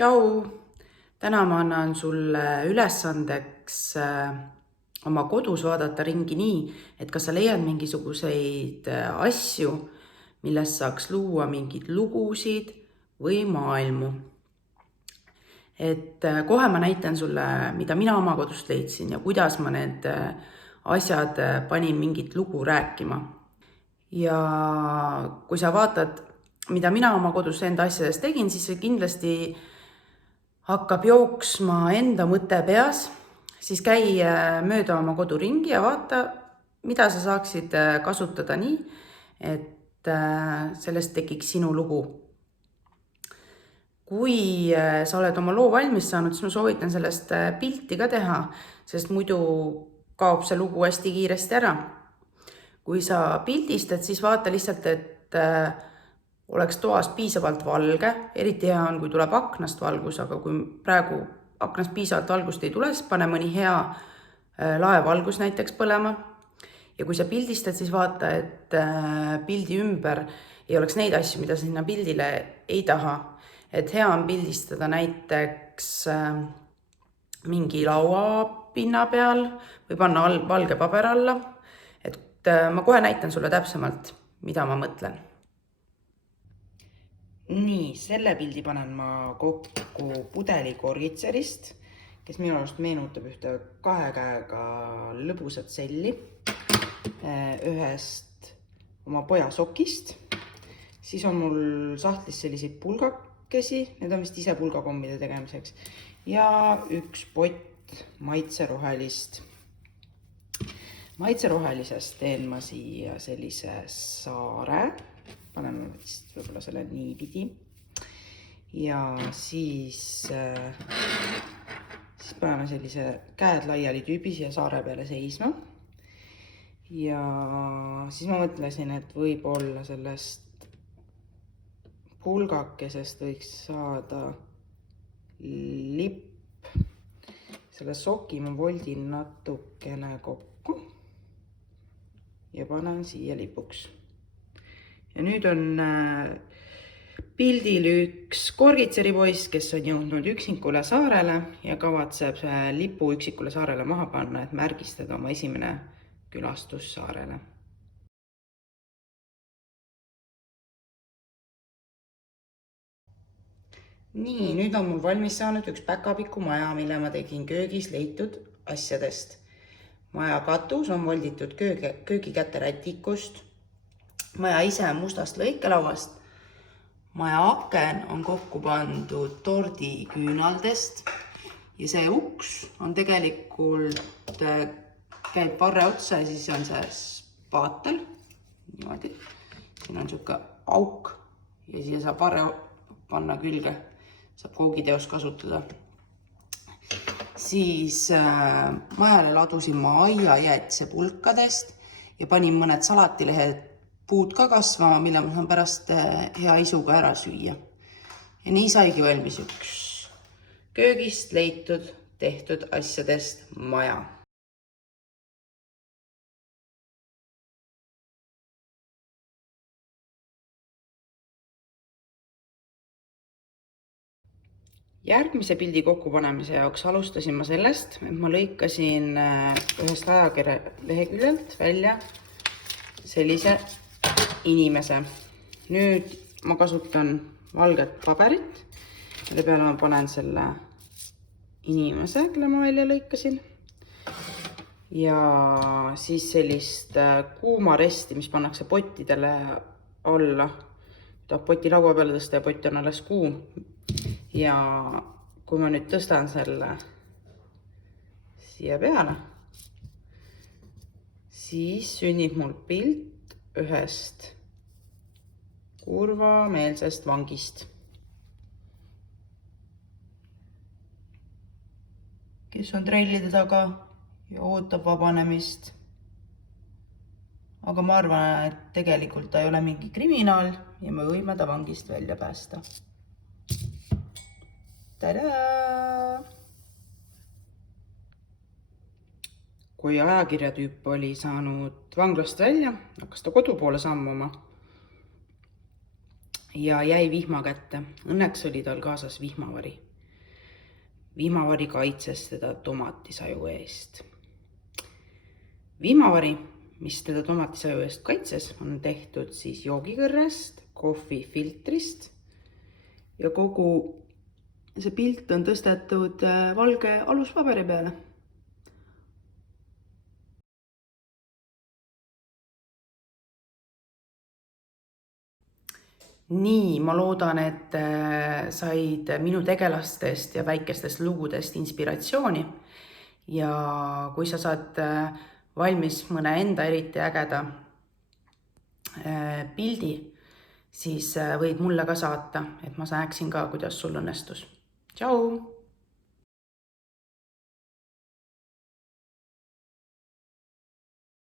Tšau! Täna ma annan sulle ülesandeks oma kodus vaadata ringi nii, et kas sa leiad mingisuguseid asju, millest saaks luua mingeid lugusid või maailmu. Et kohe ma näitan sulle, mida mina oma kodust leidsin ja kuidas ma need asjad panin mingit lugu rääkima. Ja kui sa vaatad, mida mina oma kodus enda asjadest tegin, siis see kindlasti hakkab jooksma enda mõte peas, siis käi mööda oma kodu ringi ja vaata, mida sa saaksid kasutada nii, et sellest tekiks sinu lugu. Kui sa oled oma loo valmis saanud, siis ma soovitan sellest pilti ka teha, sest muidu kaob see lugu hästi kiiresti ära. Kui sa pildistad, siis vaata lihtsalt, et oleks toas piisavalt valge, eriti hea on, kui tuleb aknast valgus, aga kui praegu aknast piisavalt valgust ei tule, siis pane mõni hea laevalgus näiteks põlema. Ja kui sa pildistad, siis vaata, et pildi ümber ei oleks neid asju, mida sinna pildile ei taha. Et hea on pildistada näiteks mingi lauapinna peal või panna valge paber alla. Et ma kohe näitan sulle täpsemalt, mida ma mõtlen. Nii, selle pildi panen ma kokku pudeli korgitserist, kes minu arust meenutab ühte 2 käega lõbusat selli, ühest oma poja sokist. Siis on mul sahtlis selliseid pulgakesi, need on vist ise pulgakommide tegemiseks, ja üks pott maitserohelist. Maitserohelisest teen ma siia sellise saare, panen vist võib-olla selle niipidi, ja siis paneme sellise käed laiali tüübi siia saare peale seisma. Ja siis ma mõtlesin, et võib-olla sellest pulgakesest võiks saada lipp. Selle soki ma voldin natukene kokku ja panen siia lipuks. Ja nüüd on pildil üks korgitseripoiss, kes on jõudnud üksikule saarele ja kavatseb lipu üksikule saarele maha panna, et märgistada oma esimene külastus saarele. Nii, nüüd on mul valmis saanud üks päkapikku maja, mille ma tegin köögis leitud asjadest. Maja katus on volditud köögikäte rätikust. Maja ise on mustast lõikelauast. Maja aken on kokku pandud tordi küünaldest. Ja see uks on tegelikult, käib varre otsa ja siis on see spaatel. Niimoodi. Siin on siuke auk ja siia saab varre panna külge. Saab koogiteos kasutada. Siis majale ladusin ma aiajäätise pulkadest ja panin mõned salatilehed puud ka kasvama, mille ma saan pärast hea isuga ära süüa. Ja nii saigi valmis üks köögist leitud, tehtud asjadest maja. Järgmise pildi kokkupanemise jaoks alustasin ma sellest, et ma lõikasin ühest ajakirja leheküljelt välja sellise inimese. Nüüd ma kasutan valget paberit, mille peale ma panen selle inimese, kelle ma välja lõikasin. Ja siis sellist kuuma resti, mis pannakse pottidele alla. Tahab poti laua peale tõsta ja pott on alles kuum. Ja kui ma nüüd tõstan selle siia peale, siis sünnib mul pilt ühest kurvameelsest vangist, kes on trellide taga ja ootab vabanemist. Aga ma arvan, et tegelikult ta ei ole mingi kriminaal ja me võime ta vangist välja päästa. Tadaa! Kui ajakirjatüüp oli saanud vanglast välja, hakkas ta kodu poole sammuma ja jäi vihma kätte. Õnneks oli tal kaasas vihmavari. vihmavari kaitses teda tomatisaju eest. Vihmavari, mis teda tomatisaju eest kaitses, on tehtud siis joogikõrrest, kohvifiltrist ja kogu see pilt on tõstetud valge aluspaberi peale. Nii, ma loodan, et said minu tegelastest ja väikestest lugudest inspiratsiooni ja kui sa saad valmis mõne enda eriti ägeda pildi, siis võid mulle ka saata, et ma näeksin ka, kuidas sul õnnestus. Tšau!